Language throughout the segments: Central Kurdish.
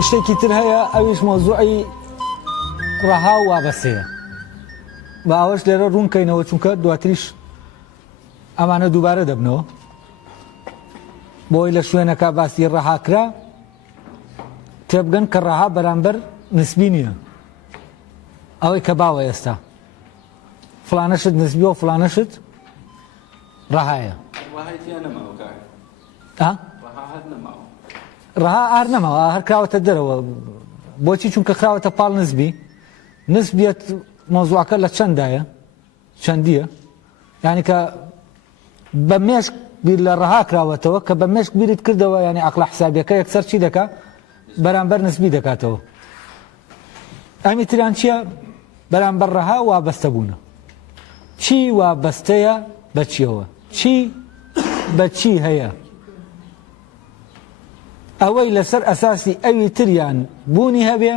شتێکی تر هەیە ئەویش مۆزوعی ڕەها و وابەستەیە بە ئەوەش لێرە ڕوونکەینەوە چونکە دواتریش ئەمانە دووبارە دەبنەوە بۆی لە شوێنەکە باسی ڕەهاکرا تێبگەن کە ڕەها بەرامبەر نسبی نییە ئەوەی کە باوە ئێستا فڵانەشت نسبی و فڵانەشت ڕەهایە ڕەها ئار نەماوە هەر کراوەتە دەرەوە بۆچی چونکە خراوەتە پاڵ نسبیەت مۆزوعەکە لە چەندایە چەندیە یعنی کە بە مێشک بیر لە ڕەها کراوەتەوە کە بە مێشک بیرت کردەوە یعنی عەقڵە حسابیەکە یەکسەر چی دەکات بەرامبەر نسبی دەکاتەوە ئەمی تریان چییە بەرامبەر ڕەها وابەستە بوونە چی وابەستەیە بە چیەوە چی بە چی هەیە ئەوەی لەسەر ئەساسی ئەوی تریان بوونی هەبێ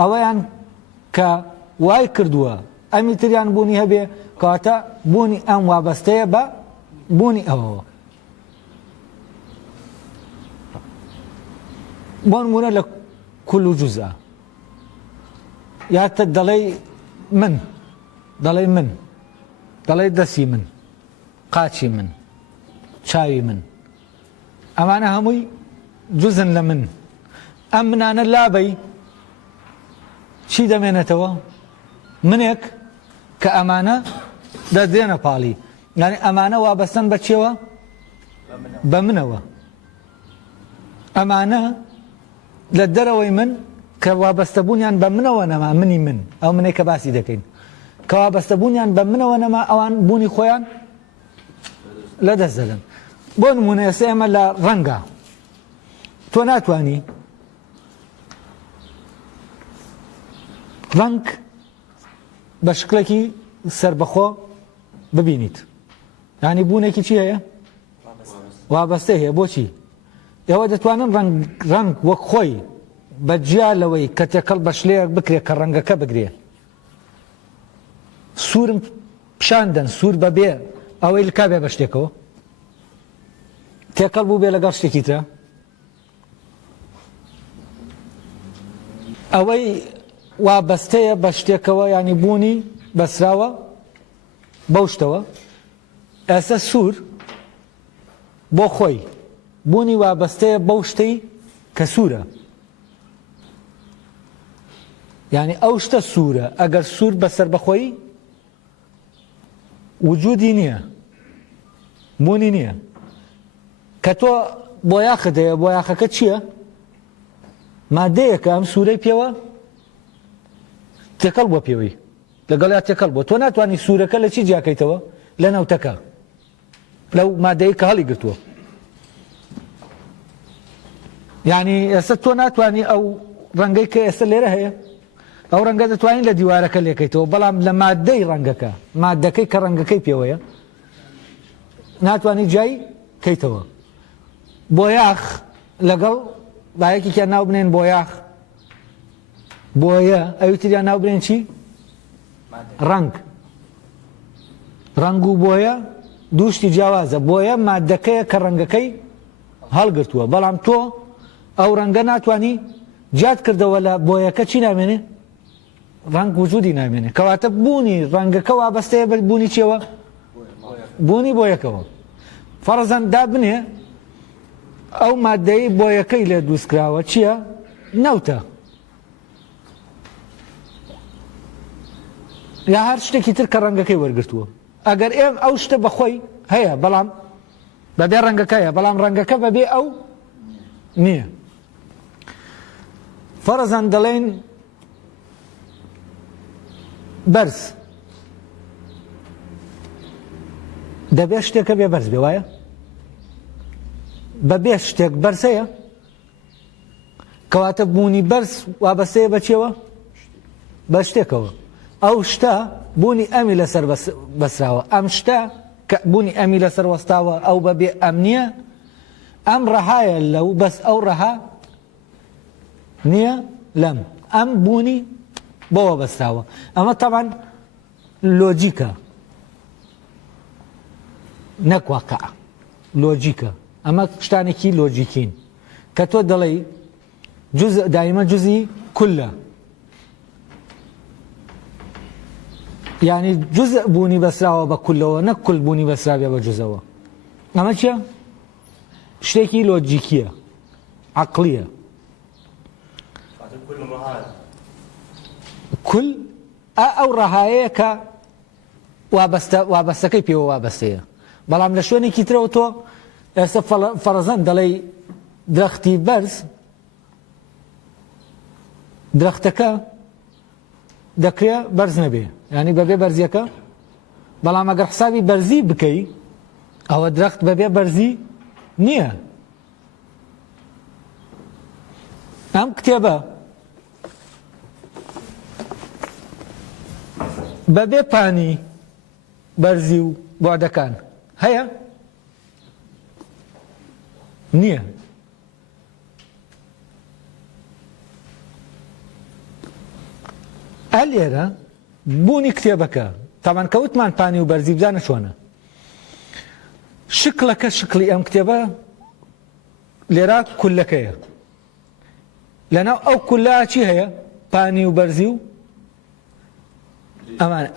ئەوەیان کە وای کردووە ئەمی تریان بوونی هەبێ کەواتە بوونی ئەم وابەستەیە بە بوونی ئەوەوە بۆ نمونە لە کول و جوزە یاتە دەڵێ من دەڵێ دەسی من قاچی من چاوی من ئەمانە هەمووی جوزن لە من ئەم منانە لابەی چی دەمێنێتەوە منێک کە ئەمانە دەدێنە پاڵی یعنی ئەمانە وابەستن بە چێوە بە منەوە ئەمانە لە دەرەوەی من کە وابەستەبوونیان بە منەوە نەما منی من ئەو منێک کە باسی دەکەین کە وابەستەبوونیان بە منەوە نەما ئەوان بوونی خۆیان لە دەست دەدەن بۆ نمونە ئێستا ئێمە لە ڕەنگە تۆ ناتوانی ڕەنگ بە شکلێکی سربەخۆ ببینیت یعنی بوونێکی چی هەیە وابەستە هەیە بۆچی ئێوە دەتوانن ڕەنگ وەک خۆی بەجیا لەوەی کە تێکەڵ بە شلەیەک بکرێت کە ڕەنگەکە بگرێ سوورم پیشاندن سوور بەبێ ئەوەی لکا بێ بە شتێکەوە تێکەڵ بوو بێ لەگەڵ شتێکی ترە ئەوەی وابەستەیە بە شتێکەوە ینی بوونی بەسراوە بەو شتەوە ئێستا سوور بۆ خۆی بوونی وابەستەیە بەو شتەی کە سوورە یعنی ئەو شتە سوورە ئەگەر سوور بەسەر بەخۆی وجودی نییە بوونی نییە کە تۆ بۆ یاخت هەیە بۆ یاخەکە چییە مادەیەکە ئەم سوورەی پێوە تێکەڵ بۆ پێوەی لەگەڵ یا تێکەڵ بۆ تۆ ناتوانانی سوورەکە لە چی جیاکەیتەوە لە نەوتەکە لەو مادەی کە هەڵی گرتووە یعنی ئێستا تۆ ناتوانانی ئەو ڕەنگەی کە ئێستا لێرە هەیە ئەو ڕەنگە دەتوانین لە دیوارەکە لێکەیتەوە بەڵام لە مادەی ڕەنگەکە مادەکەی کە ڕەنگەکەی پێوەیە ناتوانانی جای کەیتەوە بۆ یاخ لەگەڵ بایەکێکیان ناو بنێن بۆ یاخ بۆیە ئەویتریان ناو بنێن چی ڕەنگ و بۆیە دووشتی جیاوازە بۆیە مادەکەیە کە ڕەنگەکەی هەڵگرتووە بەڵام تۆ ئەو ڕەنگە ناتوانی جات کردەوە لە بۆیەکە چی نامێنێ ڕەنگ وجودی نامێنێ کەواتە بوونی ڕەنگەکە وابەستەیە بە بوونی چێوە بوونی بۆیەکەوە فەرزەن دابنێ ئەو مادەی بۆیەکەی لێ دروستکراوە چییە نەوتە یا هەر شتێکی تر کە ڕەنگەکەی وەرگرتووە ئەگەر ئێم ئەو شتە بەخۆی هەیە بەڵام بەبێ ڕەنگەکەیە بەڵام ڕەنگەکە بەبێ ئەو نییە فەرزەن دەڵێن بەرز دەبێ شتێکە بێ بەرز بێ وایە بەبێ شتێک بەرزەیە کەواتە بوونی بەرز وابەستەیە بە چێوە بە شتێکەوە ئەو شتە بوونی ئەمی لەسەر بەسراوە ئەم شتە کە بوونی ئەمی لەسەر وەستاوە ئەو بەبێ ئەم نییە ئەم ڕەهایە لەو بەس ئەو ڕەها نییە لەم ئەم بوونی بۆوە بەستاوە ئەمە تەمان لۆجیکە نەک واقعە لۆجیکە ئەمە شتانێکی لۆجیکین کە تۆ دەڵێ جزء دائما جزئي كله، يعني جزء بوني بسراوە بە کولەوە نەک کول بونی بەسرابێ بە جزەوە. ئەمە چیە؟ شتێکی لۆجیکیە، عەقلیە. کول ئەو ڕەهایەیە کە وابەستەکەی پێوە وابەستەیە. بەڵام لە شوێنێکی ترەوە تۆ ئێستا فەرەزەن دەڵێ درەختی بەرز، درەختەکە دەکرێ بەرز نەبێ، ینی بەبێ بەرزیەکە. بەڵام ئەگەر حسابی بەرزی بکەی ئەوە درەخت بەبێ بەرزی نییە. ئەم کتێبە بەبێ پانی بەرزی و بوادەکان هەیە؟ نییە. ئەلێرە بوونی کتێبەکە تاوان کەوتمان پانی و بەرزی بزانە چۆنە. شکلەکە شکلی ئەم کتێبە لێرە کولەکەیە، لەناو ئەو کولە چی هەیە؟ پانی و بەرزی و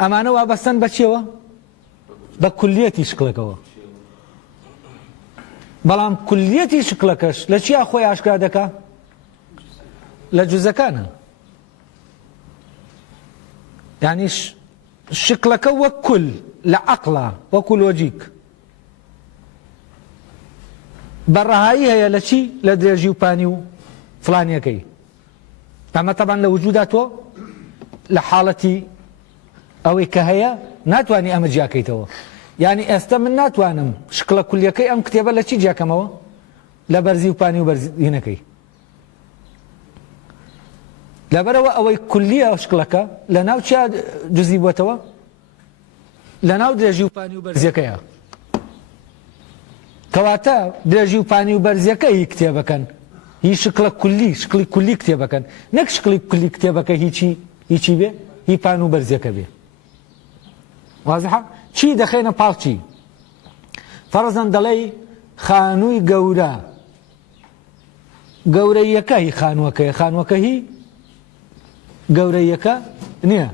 ئەمانە وابەستن بە چیەوە؟ بە کولیەتی شکلەکەوە. بەڵام کولیەتی شکلەکەش لە چیا خۆی ئاشکرا دەکا؟ لە جوزەکانە. یعنی شکلەکە وەک کول لە عەقڵە، وەکو لۆجیک بەڕەهایی هەیە لە چی؟ لە درێژی و پانی و فلانیەکەی. ئەمە تەبان لە وجودا تۆ لە حاڵەتی ئەوەی کە هەیە ناتوانانی ئەمە جیاکەیتەوە. یعنی ئێستا من ناتوانم شکلە کولیەکەی ئەم کتێبە لە چی جیاکەمەوە؟ لە بەرزی و پانی و بەرزینەکەی. لەبەرەوە ئەوەی کولیە شکلەکە لە ناو چیا جزئی بووەتەوە؟ لە ناو درێژی و پانی و بەرزیەکەیە. کەواتە درێژی و پانی و بەرزیەکە هی کتێبەکەن، هی شکلە کولی، شکلی کولی کتێبەکەن، نەک شکلی کولی کتێبەکە هیچی بێ، هی پان و بەرزیەکە بێ. وازحە؟ چی دەخێنە پاڵ چی؟ فەرەزەن دەڵێ خانووی گەورە، گەورەیەکە هی خانووەکەیە، خانووەکە هی گەورەیەکە نییە.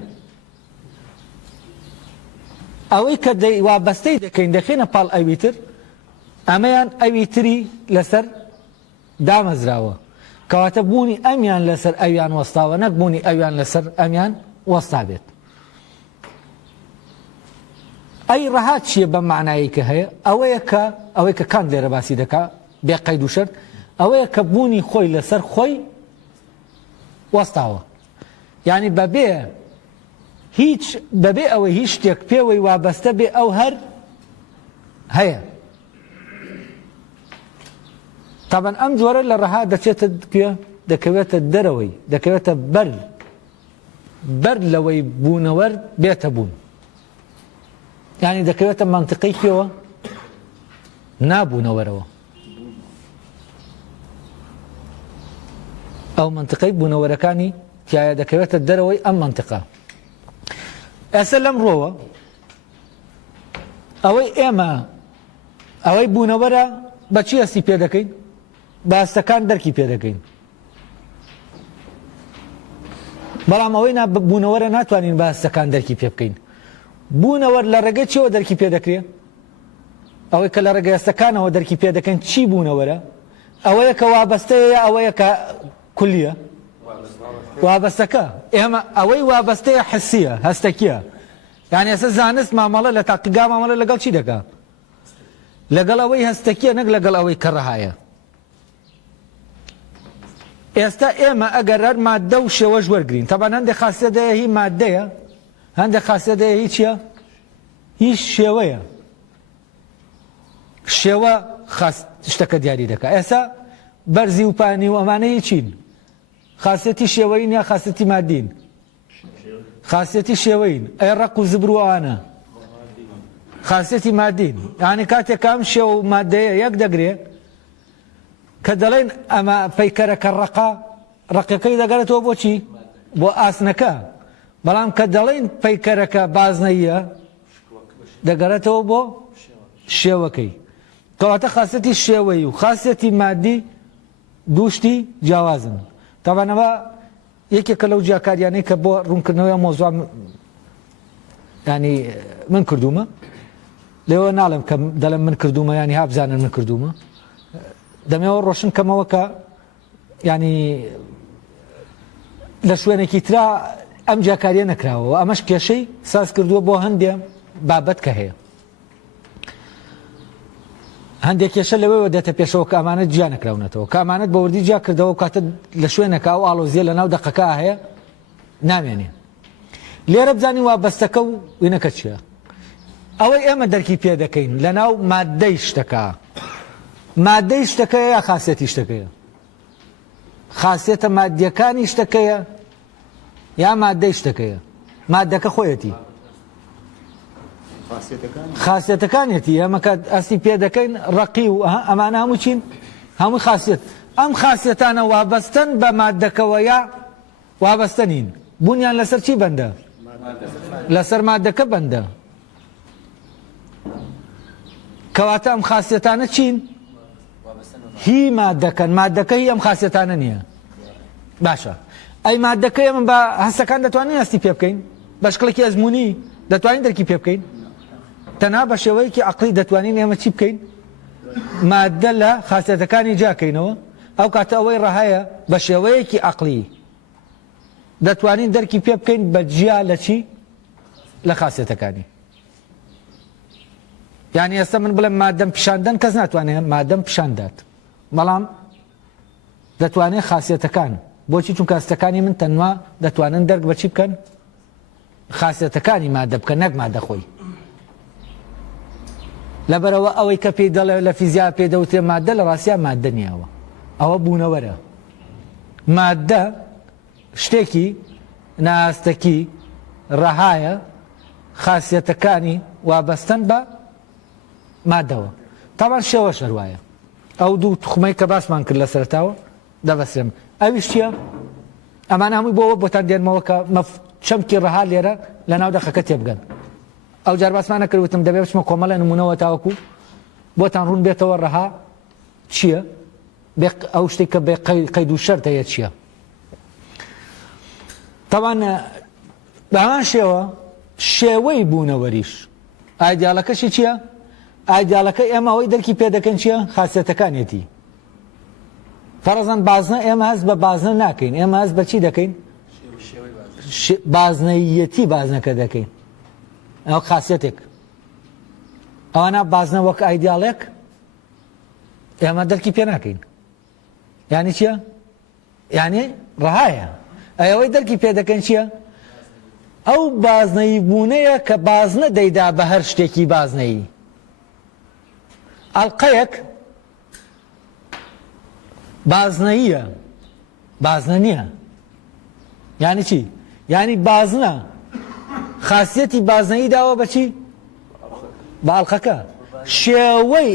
ئەوەی کە وابەستەی دەکەین دەخێنە پاڵ ئەوی تر، ئەمەیان ئەوی تری لەسەر دامەزراوە. کەواتە بوونی ئەمیان لەسەر ئەویان وەستاوە، نەک بوونی ئەویان لەسەر ئەمیان وەستا بێت. ئەی ڕەها چییە بە معنایی کە هەیە؟ ئەوەی کە کانت لێرە باسی دەکا بێ قەید و شەرت، ئەوەیە کە بوونی خۆی لەسەر خۆی وەستاوە. یعنی بەبێ ئەوەی هیچ شتێک پێوەی وابەستە بێ ئەو هەر هەیە. تابەن ئەم جۆرە لە ڕەها دەچێتە دەکەوێتە دەرەوەی، دەکەوێتە بەر لەوەی بوونەوە بێتە بوون. یعنی دەکەوێتە مەنتیقەی پێوە نابوونەوەرەوە. ئەو مەنتیقەی بوونەوەرەکانی تایە دەکەوێتە دەرەوەی ئەم مەنتیقە. ئێستا لەم ڕۆوە ئەوەی ئێمە ئەوەی بوونەوەرە بەچی هەستی پێ دەکەین؟ بە هەستەکان دەرکی پێ دەکەین. بەڵام ئەوەی بوونەوەرە ناتوانین بە هەستەکان دەرکی پێ بکەین. بوونەوەر لە ڕێگەی چیەوە دەرکی پێ دەکرێت؟ ئەوەی کە لە ڕێگەی هەستەکانەوە دەرکی پێ دەکەین چی بوونەوەرە؟ ئەوەیە کە وابەستەیە، ئەوەیە کە کولیە؟ وابەستەکە. ئێمە ئەوەی وابەستەیە حسیە، هەستەکیە. یعنی ئێستا زانست مامەڵە لە تاقیگا مامەڵە لەگەڵ چی دەکا؟ لەگەڵ ئەوەی هەستەکیە، نەک لەگەڵ ئەوەی کە ڕەهایە. ئێستا ئێمە ئەگەر هەر ماددە و شێوەش وەرگرین، تەبان هەندێک خاصیەتەیە هی ماددەیە، هەندێک خاصیەتەیە هی چییە؟ هیچ شێوەیە. شێوە شتەکە دیاری دەکات. ئێستا بەرزی و پانی و ئەمانە هیچین. خاصیەتی شێوەین یا خاصیەتی مادین؟ خاصیەتی شێوەین. ئەی ڕق و زبر و ئەوانە خاصیەتی مادین. یعنی کاتێک ئەم شێوە و مادەیە یەک دەگرێت کە دەڵێن ئەمە پەیکەرەکە ڕقەکەی دەگەرێتەوە بۆچی؟ بۆ ئاسنەکە. بەڵام کە دەڵێن پەیکەرەکە بازنەیە دەگەرێتەوە بۆ شێوەکەی. کەواتە خاصیەتی شێوەی و خاصیەتی مادی دووشتی جیاوازن. تاوانەوە یەکێکە لەو جیاکاریانەی کە بۆ ڕوونکردنەوەی مۆزوع ینی من کردومە لێوە ناڵم کە دەڵم من کردومە ینی ها بزانن من کردومە دەمەوە ڕۆشن کەمەوە کە ینی لە شوێنێکی ترا ئەم جیاکاریە نەکراوەوە ئەمەش کێشەی ساز کردووە بۆ هەندێک بابەت کە هەیە هەندێک کێشە لەوەیەوە دێتە پێشەوە کە ئەمانەت جیا نەکراونەتەوە کە ئەمانەت بە وردی جیا کردەوە کاتە لە شوێنەکە ئەو ئاڵۆزیە لە ناو دەقەکە هەیە نامێنێ لێرە بزانی وابەستەکە و وینەکە چییە ئەوەی ئێمە دەرکی پێ دەکەین لە ناو مادەی شتەکە مادەی شتەکەیە یا خاسێتی شتەکەیە خاسێتە مادیەکانی شتەکەیە یا مادەی شتەکەیە مادەکە خۆیەتی خاسێتەکانێتی ئەمە کە ئەستی پێ دەکەین ڕقی و ئەمانە هەموو چین هەمووی خاسێت ئەم خاسێتانە وابەستن بە مادەکەوە یا وابەستە نین بوونیان لەسەر چی بەندە لەسەر مادەکە بەندە کەواتە ئەم خاسێتانە چین هی مادەکەن مادەکە هی ئەم خاسێتانە نییە باشە ئەی مادەکەی من بە هەستەکان دەتوانین هەستی پێ بکەین بە شکڵێکی ئەزمموی دەتوانین دەرکی پێ بکەین تەنها بە شێوەیەکی عەقلی دەتوانین ئێمە چی بکەین مادە لە خاسێتەکانی جاکەینەوە ئەو کاتە ئەوەی ڕەهایە بە شێوەیەکی عەقلی دەتوانین دەرکی پێ بکەین بە جیا لە چی لە خاسێتەکانی یعنی ئێستا من بڵێم مادەم پیشاندن کەس ناتوانێت مادەم پیشاندات بەڵام دەتوانێت خاسێتەکان بۆچی چونکە هەستەکانی من تەنوا دەتوانن دەرک بە چی بکەن خاسێتەکانی مادە بکەن نەک مادە خۆی لەبەرەوە ئەوەی کە پێی دەڵێ لە فیزیا پێ دەوتێ مادە لە ڕاستیە مادە نییەوە ئەوە بوونەوەرە مادە شتێکی ناهەستەکی ڕەهایە خاسێتەکانی وابەستن بە مادەوە تاوان شێوە شەروایە ئەو دوو توخمەی کە باسمان کرد لە سەرتاوە دەبەسرێم ئەویش چییە ئەمانە هەمووی بۆەوە بۆتان دێنمەوە کە چەمکی ڕەها لێرە لە ناو دەخەکە تێبگەن ئەو جار باسمان نەکردوتم دەبێت بچمە کۆمەڵە نمونەوە تاوەکو بۆتان ڕوون بێتەوە ڕەها چییە ئەو شتێک کە بێ قەید و شەرت هەیە چییە تاوان بەهەمان شێوە شێوەی بوونەوەریش ئایدیاڵەکەشی چییە ئایدیاڵەکە ئێمە ئەوەی دەرکی پێ دەکەن چییە خاسێتەکانێتی فەرەزەن بازنە ئێمە هەست بە بازنە ناکەین ئێمە هەست بە چی دەکەین بازنەیەتی بازنەکە دەکەین ئەو خاسێتێک ئەوانە بازنە وەک ئایدیاڵێک ئێمە دەرکی پێ ناکەین یعنی چییە یعنی ڕەهایە ئەوەی دەرکی پێ دەکەن چییە ئەو بازنەی بوونەیە کە بازنە دەیدا بە هەر شتێکی بازنەیی ئەڵقەیەک بازنەییە بازنە نییە یعنی چی یعنی بازنە خاصیەتی بازنەیی داوە بە چی بە ئەڵقەکە شێوەی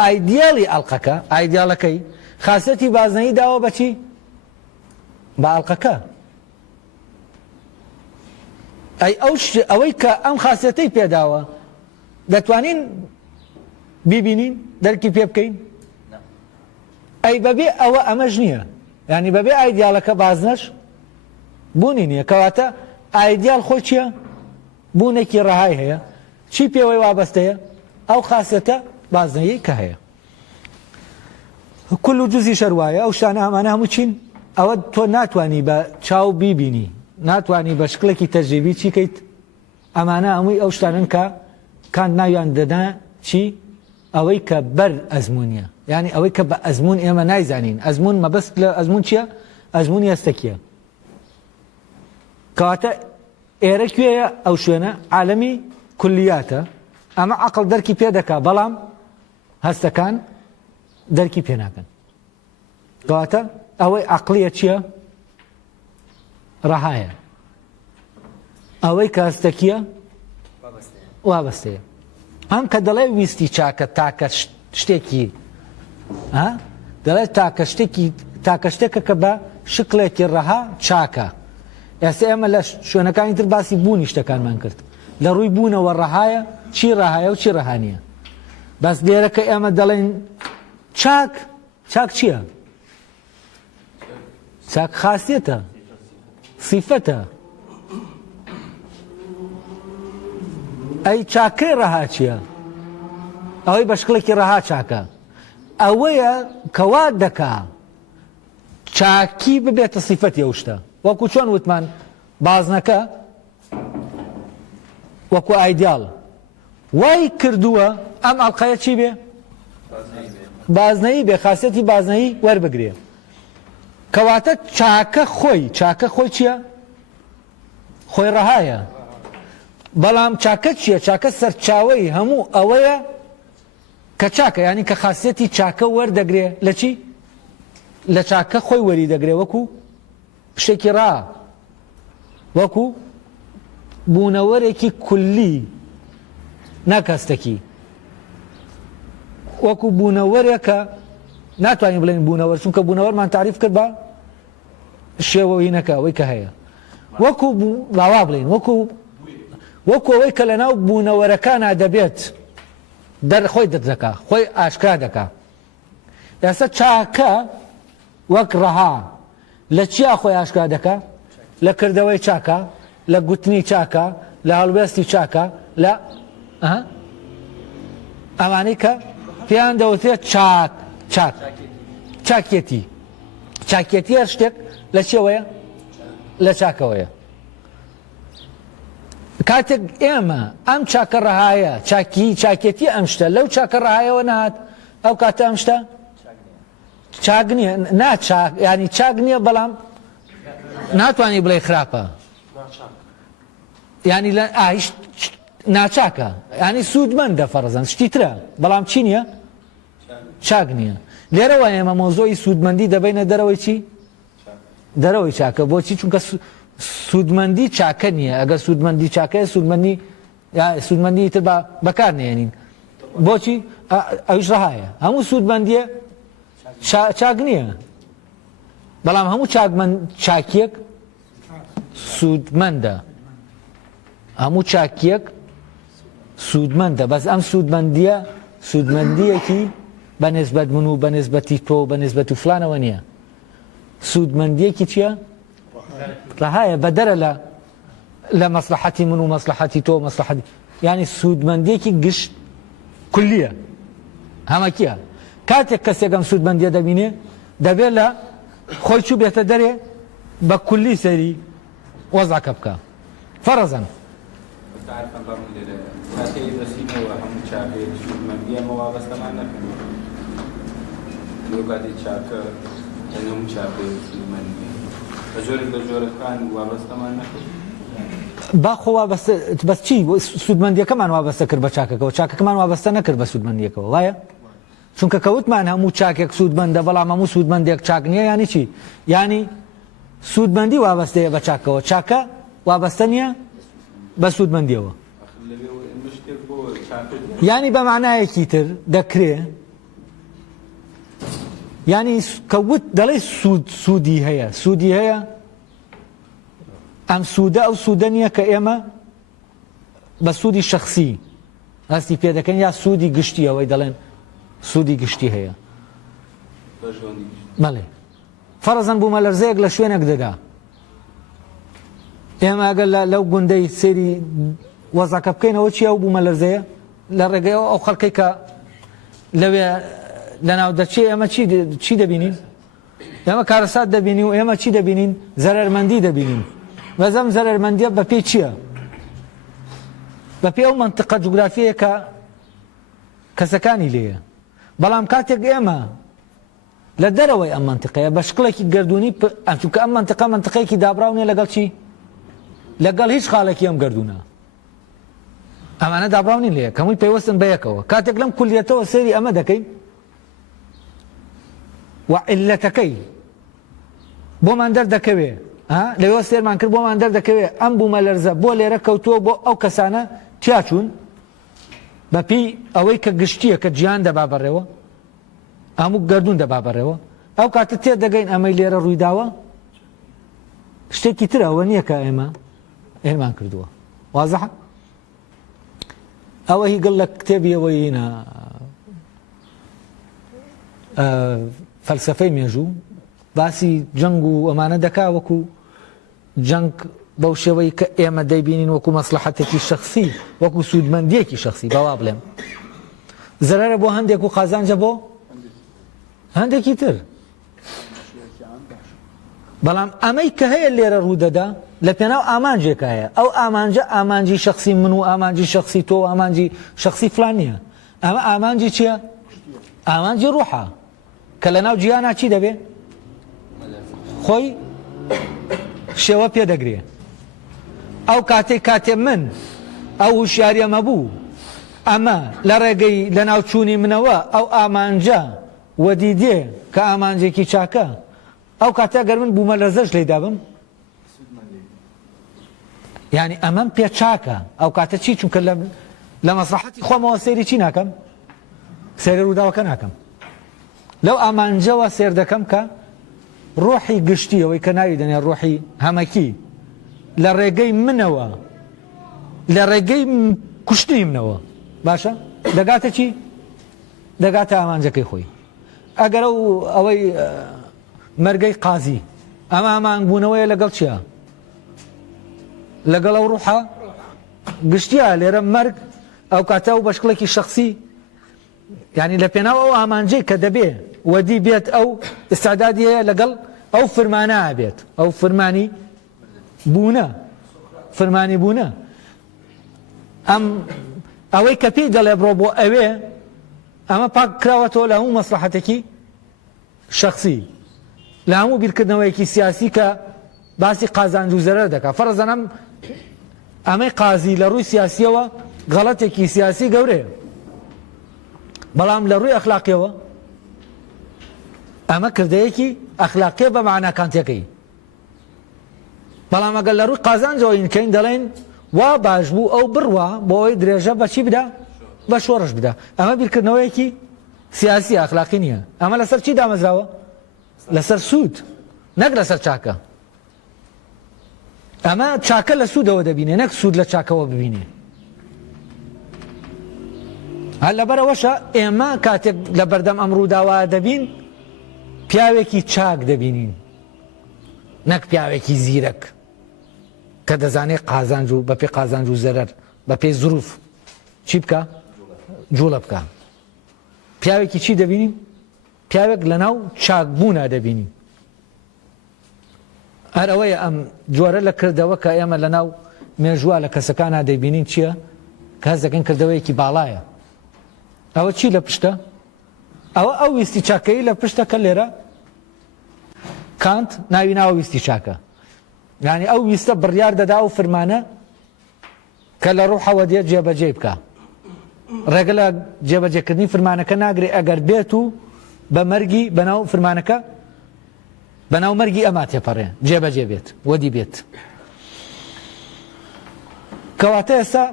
ئایدیاڵی ئەڵقەکە ئایدیاڵەکەی خاصیەتی بازنەیی داوە بە چی بە ئەڵقەکە ئەوەی کە ئەم خاصیەتەی پێداوە دەتوانین بیبینین دەرکی پێ بکەین ئەی بەبێ ئەوە ئەمەش نییە ینی بەبێ ئایدیاڵەکە بازنەش بوونی نییە کەواتە ئایدیال خۆی چییە بوونێکی ڕەهای هەیە چی پێوەی وابەستەیە ئەو خاصیەتە بازنەیی کە هەیە کل و جوزی شەروایە ئەو شتانە ئەمانە هەموو چین ئەوە تۆ ناتوانی بە چاو بیبینی ناتوانی بە شکلێکی تەجریبی چی کەیت ئەمانە هەمووی ئەو شتانن کە کان ناویان دەدا چی ئەوەی کە بەر ئەزمونیە یعنی ئەوەی کە بە ئەزمون ئێمە نایزانین ئەزمون مەبەست لە ئەزمون چییە ئەزمونی هەستەکیە کەواتە ئێرە کوێیە ئەو شوێنە عالەمی کولیاتە ئەمە عەقڵ دەرکی پێ دەکا بەڵام هەستەکان دەرکی پێ ناکەن کەواتە ئەوەی عەقلیە چییە ڕەهایە ئەوەی کە هەستەکیە وابەستەیە ئەم کە دەڵێ ویستی چاکە تاکە شتێکی دەڵێ تاکە شتێکە کە بە شکلێکی ڕەها چاکە ئێستا ئێمە لە شوێنەکانی تر باسی بوونی شتەکانمان کرد لە ڕووی بوونەوە ڕەهایە چی ڕەهایە و چی ڕەهانیە بەس لێرە کە ئێمە دەڵێن چاک چییە چاک خاصیەتە صیفەتە ئەی چاکەی ڕەها چییە ئەوەی بە شکڵێکی ڕەها چاکە ئەوەیە کەوا دەکا چاکی ببێتە صیفەتی ئەو شتە وەکو چۆن وتمان بازنەکە وەکو ئایدیاڵ وای کردووە ئەم ئەڵقەیە چی بێ بازنەیی بێ خاصیەتی بازنەیی وەربگرێ کەواتە چاکە خۆی چییە خۆی ڕەهایە بەڵام چاکە چییە چاکە سەرچاوەی هەموو ئەوەیە کە چاکە یعنی کە خاصیەتی چاکە وەردەگرێ لە چی لە چاکە خۆی وەری دەگرێ وەکو شتێکی ڕا وەکو بوونەوەرێکی کولی ناکەستەکی وەکو بوونەوەرێکە ناتوانین بڵێن بوونەوەر چونکە بوونەوەرمان تعریف کرد بە شێوەوەینەکە ئەوەی کە هەیە وەکو باوا بڵێن وەکو ئەوەی کە لە ناو بوونەوەرەکانە دەبێت خۆی دەدەکا خۆی ئاشکرا دەکا ئێستا چاکە وەک ڕەها لە چیا خۆی ئاشکرا دەکا لە کردەوەی چاکە لە گوتنی چاکە لە هەڵوێستی چاکە لە ئەمانەی کە پێیان دەوترێت چاکێتی هەر شتێک لە چێوەیە لە چاکەوەیە کاتێک ئێمە ئەم چاکە ڕەهایە چاکێتی ئەم شتە لەو چاکە ڕەهایەوە نهات ئەو کاتە ئەم شتە چاک نییە ینی چاک نییە بەڵام ناتوانانی بڵێ خراپە ینی لە ئاهیش ناچاکە ینی سوودمەندە فەرزەن شتی ترە بەڵام چی نییە چاک نییە لێرەوە ئێمە مۆزۆی سوودمەندی دەبینە دەرەوەی چی دەرەوەی چاکە بۆچی چونکە سوودمەندی چاکە نییە ئەگەر سوودمەندی چاکەیە سوودمەندی تر بەکار نێنین بۆچی ئەوش ڕەهایە هەموو سوودمەندیە چاک نییە بەڵام هەموو چاکیەک سوودمەندە هەموو چاکیەک سوودمەندە بەس ئەم سوودمەندیەکی بەنسبەت من و بەنسبەتی تۆ بەنسبەت و فلانەوە نییە سوودمەندیەکی چییە ڕەهایە بەدەرە لە مەسلحەتی من و مەسلحەتی تۆ مەسلحەتی ینی سوودمەندیەکی گشت کولیە هەمەکیە کاتێک کەسێکم سوودمەندیە دەبینێ دەبێت لە خۆی چوو بێتە دەرێ بە کولی سەری وەزعکە بکە فەرەزەن باخۆوا بەس چی سوودمەندیەکەمان وابەستە کرد بە چاکەکەەوە چاکەکەمان وابەستە نەکرد بە سوودمەندیەکەەوە وایە چونکە کەوتمان هەموو چاکێک سوودمەندە بەڵام هەموو سوودمەندێک چاک نییە ینی چی ینی سوودمەندی وابەستەیە بە چاکەوە چاکە وابەستە نییە بە سوودمەندیەوە ینی بە معنایەکی تر دەکرێ ینی کەوت دەڵێ سوودی هەیە ئەم سوودە ئەو سوودە نییە کە ئێمە بە سوودی شەخسی هەستی پێ دەکەن یا سوودی گشتی ئەوەی دەڵێن سوودی گشتی هەیە بەڵێ فەرەزەن بوومەلەرزەیەک لە شوێنێک دەگا ئێمە ئەگەر لەو گوندەی سێری وەزعکە بکەینەوە چی ئەو بوومەلەرزەیە لە ڕێگەیەوە ئەو خەڵکەی کە لەوێ لە ناو دەچێ ئێمە چی دەبینین ئێمە کارەسات دەبینی و ئێمە چی دەبینین زەرەرمەندی دەبینین بەزەم زەرەرمەندیە بەپێ چییە بەپێ ئەو مەنتیقە جوگرافیەیە کە کەسەکانی لێیە بەڵام کاتێک ئێمە لە دەرەوەی ئەم مەنتیقەیە بە شکڵێکی گردوونی چونکە ئەم مەنتیقەیەکی دابراونێ لەگەڵ چی لەگەڵ هیچ خاڵێکی ئەم گردوونە ئەمانە دابراونی لێیە کەمووی پەیوەستن بەیەکەوە کاتێک لەم کولیەتەوە سێری ئەمە دەکەین و عیلەتەکەی بۆمان دەردەکەوێ لەوێ سێرمان کرد بۆمان دەردەکەوێ ئەم بوومەلەرزە بۆ لێرە کەوتووە بۆ ئەو کەسانە چیاچوون بەپی ئەوەی کە گشتیە کە گیان دەبا بەڕێوە هەموو گردوون دەبا بەڕێوە ئەو کاتە تێ دەگەین ئەمەی لێرە ڕوویداوە شتێکی ترە ئەوە نییە کە ئێمە هێرمان کردووە وازەح ئەوە هیگڵ لە کتێبیەوەی فەلسەفەی مێژوو باسی جەنگ و ئەمانە دەکا وەکو جەنگ بەو شێوەی کە ئێمە دەیبینین وەکو مەسلحەتێکی شەخسی وەکو سوودمەندیەکی شەخسی بەوا بڵێم زەرەرە بۆ هەندێک و قازانجە بۆ هەندێکی تر بەڵام ئەمەی کە هەیە لێرە ڕوودەدا لە پێناو ئامانجێک هەیە ئەو ئامانجە ئامانجی شەخسی من و ئامانجی شەخسی تۆ ئامانجی شەخسی فلان نییە ئەمە ئامانجی چییە؟ ئامانجی ڕوحە کە لە ناو جیهانە چی دەبێ؟ خۆی شێوە پێدەگرێ ئەو کاتێ من ئەو هوشیاریەمە بوو ئەمە لە ڕێگەی لە ناوچوونی منەوە ئەو ئامانجە وەدیدێ کە ئامانجێکی چاکە ئەو کاتە گەر من بوومە لە زەش لێدا بم یعنی ئەمەم پێ چاکە ئەو کاتە چی چونکە لە مەسلحەتی خۆمەوە سێری چی ناکەم سێری ڕووداوەکە ناکەم لەو ئامانجەوە سێر دەکەم کە ڕۆحی گشتیەوەی کە ناوی دەنێ ڕۆحی هەمەکی لە ڕێگەی منەوە لە ڕێگەی کوشتنی منەوە باشە دەگاتە چی دەگاتە ئامانجەکەی خۆی ئەگەر ئەوەی مەرگەی قازی ئەمە ئامانگبوونەوەیە لەگەڵ چییە لەگەڵ ئەو ڕوحە گشتیە لێرە مەرگ ئەو کاتە و بەشکڵێکی شەخسی یعنی لە پێناو ئەو ئامانجەی کە دەبێ وەدی بێت ئەو ئستعدادی هەیە لەگەڵ ئەو فرمانە بێت ئەو فرمانی بوونە ئەم ئەوەی کە پێی دەڵێ بڕۆ بۆ ئەوێ ئەمە پاک کراوەتەوە لە هەموو مەسلحەتێکی شەخسی لە هەموو بیرکردنەوەیەکی سیاسی کە باسی قازانج و زەرەر دەکات فەرزەنەم ئەمەی قازی لە ڕووی سیاسیەوە غەڵەتێکی سیاسی گەورەیە بەڵام لە ڕووی ئەخلاقیەوە ئەمە کردەیەکی ئەخلاقیە بە معناکانتەکەی بەڵام ئەگەر لە ڕووی قازانجەوە ئینکەین دەڵێن وا باش بوو ئەو بڕوە بۆ ئەوەی درێژە بەچی بدا بە شۆڕش بدا ئەمە بیرکردنەوەیەکی سیاسی ئەخلاقی نییە ئەمە لەسەر چی دامەزراوە لەسەر سوود نەک لەسەر چاکە ئەمە چاکە لە سوودەوە دەبینێ نەک سوود لە چاکەوە ببینێ هەر لەبەرەوەشە ئێمە کاتێک لە بەردەم ئەم ڕووداوە دەبین پیاوێکی چاک دەبینین نەک پیاوێکی زیرەک کە دەزانێت قازانج و بە پێ قازانج و زەرەر بە پێی زروف چی بکە جوڵە بکە پیاوێکی چی دەبینین پیاوێک لە ناو چاکبوونا دەبینین هەر ئەوەیە ئەم جۆرە لە کردەوە کە ئێمە لە ناو مێژووە لە کەسەکانە دەیبینین چییە کە هەز دەکەن کردەوەیەکی باڵایە ئەوە چی لە پشتە ئەوە ئەو ویستی چاکەی لە پشتە کە لێرە کانت ناوی ناوە ویستی چاکە یعنی ئەو ویستە بڕیار دەدا و فرمانە کە لە ڕوحەوە دێت جێبەجێ بکە ڕێگە لە جێبەجێکردنی فرمانەکە ناگرێ ئەگەر بێت و بە مەرگی بەناو فرمانەکە بەناو مەرگی ئەما تێپەڕێ جێبەجێ بێت وەدی بێت کەواتە ئێستا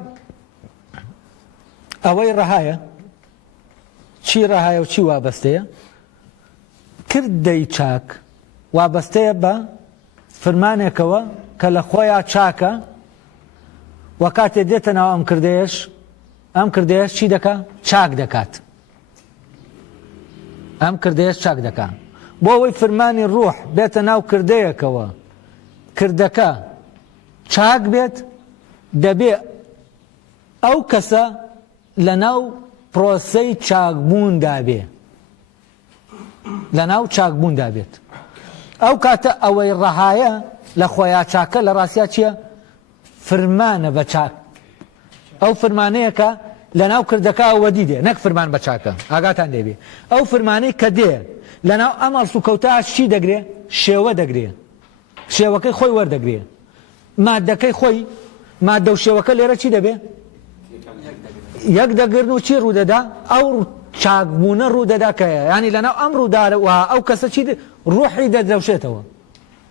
ئەوەی ڕەهایە چی ڕەهایە و چی وابەستەیە کردەی چاک وابەستەیە بە فرمانێکەوە کە لە خۆیان چاکە و کاتێ دێتە ناو ئەم کردەیەش چی دەکا چاک دەکات ئەم کردەیەش چاک دەکات بۆ ئەوەی فرمانی ڕوح بێتە ناو کردەیەکەوە کردەکە چاک بێت دەبێ ئەو کەسە لە ناو پرۆسەی چاکبووندا بێ لە ناو چاکبووندا بێت ئەو کاتە ئەوەی ڕەهایە لە خۆیان چاکە لە ڕاستیا چییە فرمانە بە چاک ئەو فرمانەیە کە لە ناو کردەکە ئەوەدی دێ نەک فرمان بە چاکە ئاگاتان دەبێ ئەو فرمانەی کە دێ لە ناو ئەمەڵ سوکەوتە چی دەگرێ شێوە دەگرێ شێوەکەی خۆی وەردەگرێ مادەکەی خۆی مادە و شێوەکە لێرە چی دەبێ یەک دەگرن و چی ڕوودەدا ئەو چاکبوونە ڕوودەدا کەیە ینی لەناو ئەم ڕووداوە ئەو کەسە چی ڕوحی دەدەوشێتەوە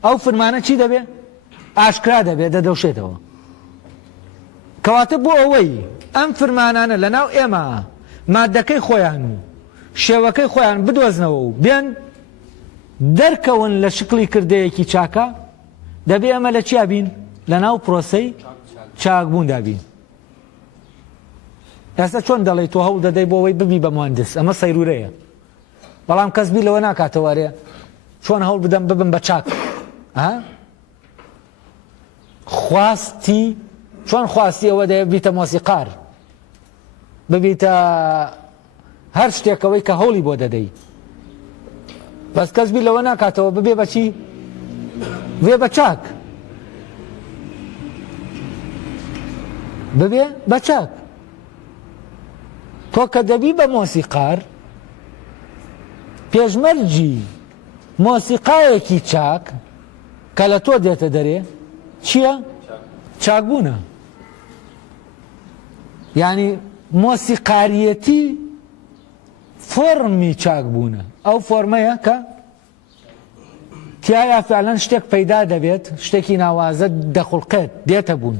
ئەو فرمانە چی دەبێ ئاشکرا دەبێ دەدەوشێتەوە کەواتە بۆ ئەوەی ئەم فرمانانە لەناو ئێمە مادەکەی خۆیان و شێوەکەی خۆیان بدۆزنەوە و بێن دەرکەون لە شکلی کردەیەکی چاکە دەبێ ئەمە لە چیا بین لە ناو پرۆسەی چاکبووندا بین ئێستا چۆن دەڵێ تۆ هەوڵ دەدەی بۆ ئەوەی ببی بە مهندس ئەمە سەیرورەیە بەڵام کەس بیر لەوە ناکاتەوە وارێ چۆن هەوڵ بدەم ببم بە چاک خواستی چۆن خواستی ئەوە دەیە بیتە مۆسیقار ببیتە هەر شتێکەوەی کە هەوڵی بۆ دەدەی بەس کەس بیر لەوە ناکاتەوە ببێ بەچی بێ بە چاک ببێ بە چاک تۆ کە دەبی بە مۆسیقار پێشمەرجی مۆسیقایەکی چاک کە لە تۆ دێتە دەرێ چییە؟ چاکبوونە یعنی مۆسیقاریەتی فۆرمی چاکبوونە ئەو فۆرمەیە کە تایە فعلەن شتێک پەیدا دەبێت شتێکی ناوازە دەخڵقێت دێتە بوون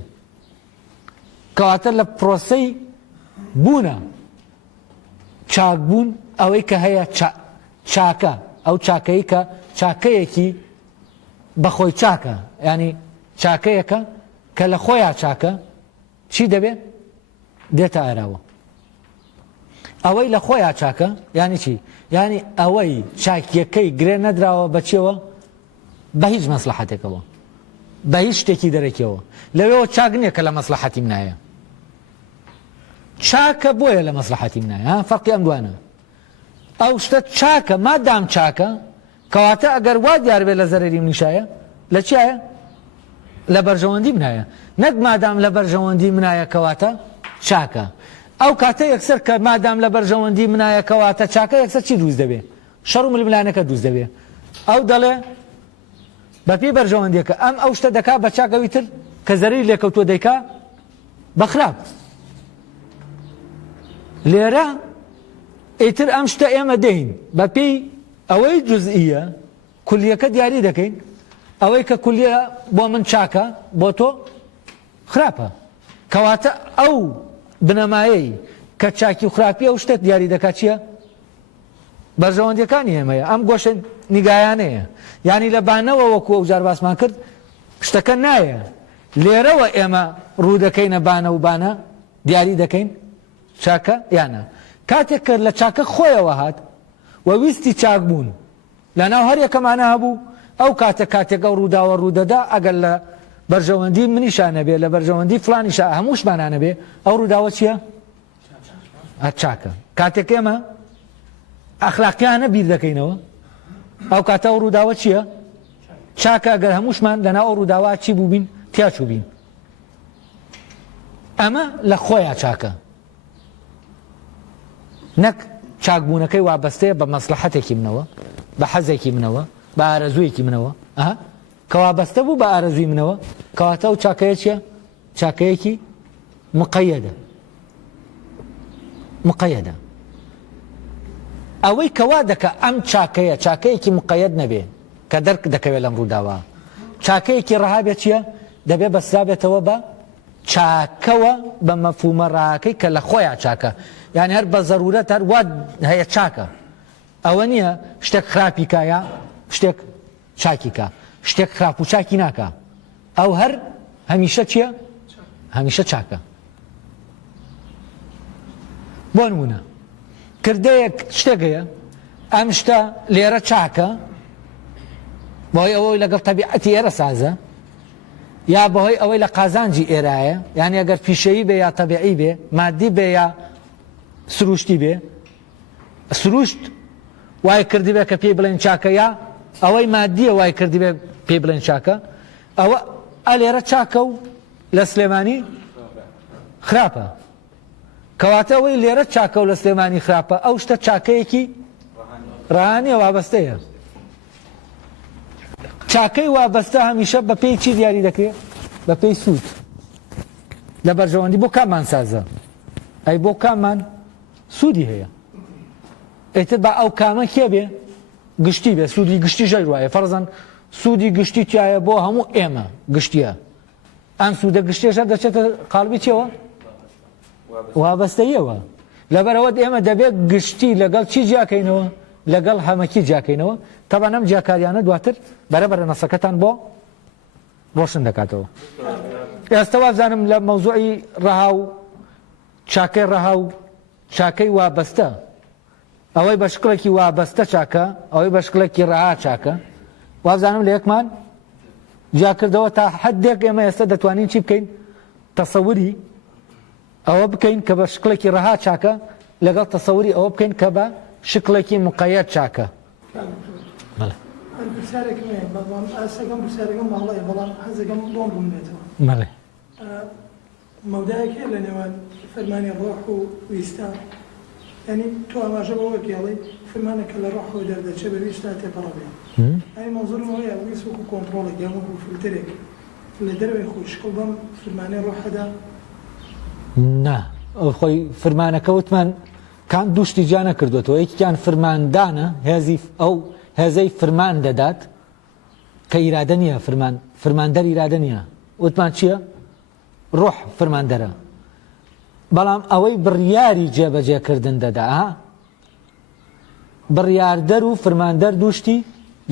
کەواتە لە پرۆسەی بوونە چاکبوون ئەوەی کە هەیە چاکە ئەو چاکەی کە چاکەیەکی بەخۆی چاکە ینی چاکەیەکە کە لە خۆیان چاکە چی دەبێت دێتە ئاراوە ئەوەی لە خۆیان چاکە ینی چی ینی ئەوەی چاکیەکەی گرێ نەدراوە بەچێوە بە هیچ مەسلحەتێکەوە بە هیچ شتێکی دەرەکەوە لەوێەوە چاک نییە کە لە مەسلحەتی منایە چاکە بۆیە لە مەسلحەتی منایە فەرقی ئەم دوانە ئەو شتە چاکە مادام چاکە کەواتە ئەگەر وا دیار بێت لە زەرەری منیشایە لە چیایە لە بەرژەوەندی منایە نەک مادام لە بەرژەوەندی منایە کەواتە چاکە ئەو کاتە یەکسەر کە مادام لە بەرژەوەندی منایە کەواتە چاکە یەکسەر چی دروست دەبێت شەڕ و ململانەکە دروست دەبێت ئەو دەڵێ بەپێی بەرژەوەندیەکە ئەم ئەو شتە دەکا بە چاکەوی تر کە زەرەری لێکەوتووە دەیکا بە خراپ لێرە ئیتر ئەم شتە ئێمە دەین بەپێی ئەوەی جزئیە کولیەکە دیاری دەکەین ئەوەی کە کولیە بۆ من چاکە بۆ تۆ خراپە کەواتە ئەو بنەمایەی کە چاکی و خراپی ئەو شتێت دیاری دەکات چییە بەرژەوەندیەکانی ئێمەیە ئەم گۆشە نیگایانەیە ینی لە بانەوە وەکو ئەو جار باسمان کرد شتەکە نایە لێرەوە ئێمە ڕوو دەکەینە بانە و بانە دیاری دەکەین چاکە یانە کاتێک کرد لە چاکە خۆیەوە هات و ویستی چاک بوون لەناو هەر یەکەمانە هەبوو ئەو کاتێک ئەو ڕووداوە ڕوودەدا ئەگەر لە بەرژەوەندی منیشانە بێ لە بەرژەوەندی فلانیشە هەمووشمانانە بێ ئەو ڕووداوە چییە چاکە کاتێک ئێمە ئەخلاقیانە بیر دەکەینەوە ئەو کاتە ئەو ڕووداوە چییە چاکە ئەگەر هەمووشمان لەناو ئەو ڕووداوە چی بوو بین تیاچوو بین ئەمە لە خۆیان چاکە نەک چاکبوونەکەی وابەستەیە بە مەسلحەتێکی منەوە بە حەزێکی منەوە بە ئارەزوویەکی منەوە کە وابەستە بوو بە ئارەزووی منەوە کەواتە ئەو چاکەیە چییە چاکەیەکی مقەیەدە ئەوەی کەوا دەکە ئەم چاکەیە چاکەیەکی مقەیەد نەبێ کە دەرک دەکەوێت لەم ڕووداوە چاکەیەکی ڕەهابێت چییە دەبێت بەسرابێتەوە بە چاکەوە بە مەفهومە ڕاکەی کە لە خۆیان چاکە یعنی هەر بە زەرورەت هەر وا هەیە چاکە ئەوە نییە شتێک خراپی کایە شتێک چاکی کە شتێک خراپ و چاکی ناکە ئەو هەر هەمیشە چییە هەمیشە چاکە بۆ نمونە کردەیەک شتێکەیە ئەم شتە لێرە چاکە بۆی ئەوەی لەگەڵ تەبیعەتی ئێرە سازە یا بەهۆی ئەوەی لە قازانجی ئێرایە یعنی ئەگەر پیشەیی بێ یا تەبیعی بێ مادی بێ یا سروشتی بێ سروشت وای کردی بێ کە پێی بڵێن چاکە یا ئەوەی مادیە وای کردی بێ پێی بڵێن چاکە ئەوە ئەلێرە چاکە و لە سلێمانی خراپە کەواتە ئەوەی لێرە چاکە و لە سلێمانی خراپە ئەو شتە چاکەیەکی ڕەهانیە وابەستەیە چاکەی وابەستە هەمیشە بە پێی چی دیاری دەکرێت بە پێی سوود لە بەرژەوەندی بۆ کاممان سازە ئەی بۆ کاممان سوودی هەیە ئیتر بە ئەو کامە کێ بێ گشتی بێ سوودی گشتی ژەی وایە فەرزەن سوودی گشتی تایە بۆ هەموو ئێمە گشتیە ئەم سوودە گشتێشە دەچێتە قاڵبی چێوە وابەستەیەوە لەبەرەوە ئێمە دەبێت گشتی لەگەڵ چی جیاکەینەوە لەگەڵ هەمەکی جیاکەینەوە تەبان ئەم جیاکاریانە دواتر بەرەبەرە نەسەکەتان بۆ ڕۆشن دەکاتەوە ئێستا وابزانم لە مەوزوعی ڕەها و چاکەی ڕەها و چاکەی وابەستە ئەوەی بە شکڵێکی وابەستە چاکە ئەوەی بە شکڵێکی ڕەها چاکە وابزانم لە یەکمان جاکردەوە تا حدێک ئێمە ئێستا دەتوانین چی بکەین تەسەووری ئەوە بکەین کە بە شکڵێکی ڕەها چاکە لەگەڵ تەسەووری ئەوە بکەین کە بە شکڵێکی مقەیەد چاکە مەودایەکە لە نێوان فەرمانی ڕۆح و ویستا ینی تۆ ئاماژە بەوە گێڵی فەرمانەکە لە ڕۆحەوە دەردەچێت بە ویستا تێپەڕەبێ ئەی مەزۆرمەوەی ویست وەکو کۆنتڕۆڵێک یان وەکو فیلترێک لە دەروێ خۆی شکڵ بەم فەرمانەی ڕۆحەدا نا خۆی فەرمانەکە وتمان کام دوو شتی جا نەکردوێتەوە یەکیان فەرماندانە هێزی ئەو هێزەی فەرمان دەدات کە ئیرادە نییە فەرماندەر ئیرادە نییە وتمان چییە؟ ڕۆح فەرماندەرە بەڵام ئەوەی بڕیاری جێبەجێکردن دەدا بڕیاردەر و فەرماندەر دووشتی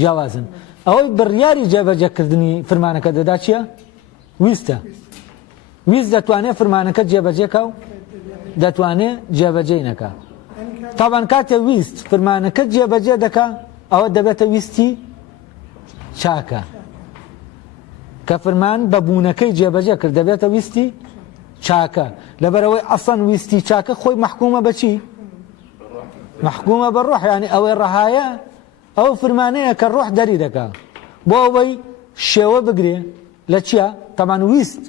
جیاوازن ئەوەی بڕیاری جێبەجێکردنی فەرمانەکە دەدا چییە؟ ویستە ویست دەتوانێت فەرمانەکە جێبەجێکە و دەتوانێت جێبەجێ نەکە تاوان کاتێ ویست فەرمانەکە جێبەجێ دەکا ئەوە دەبێتە ویستی چاکە کە فەرمان بە بوونەکەی جێبەجێ کرد دەبێتە ویستی چاکە لەبەرەوەی ئەسڵەن ویستی چاکە خۆی مەحکومە بە چی؟ مەحکومە بە ڕۆح یعنی ئەوەی ڕەهایە ئەو فەرمانەیە کە ڕۆح دەری دەکا بۆ ئەوەی شێوە بگرێ لە چییە؟ تەمان ویست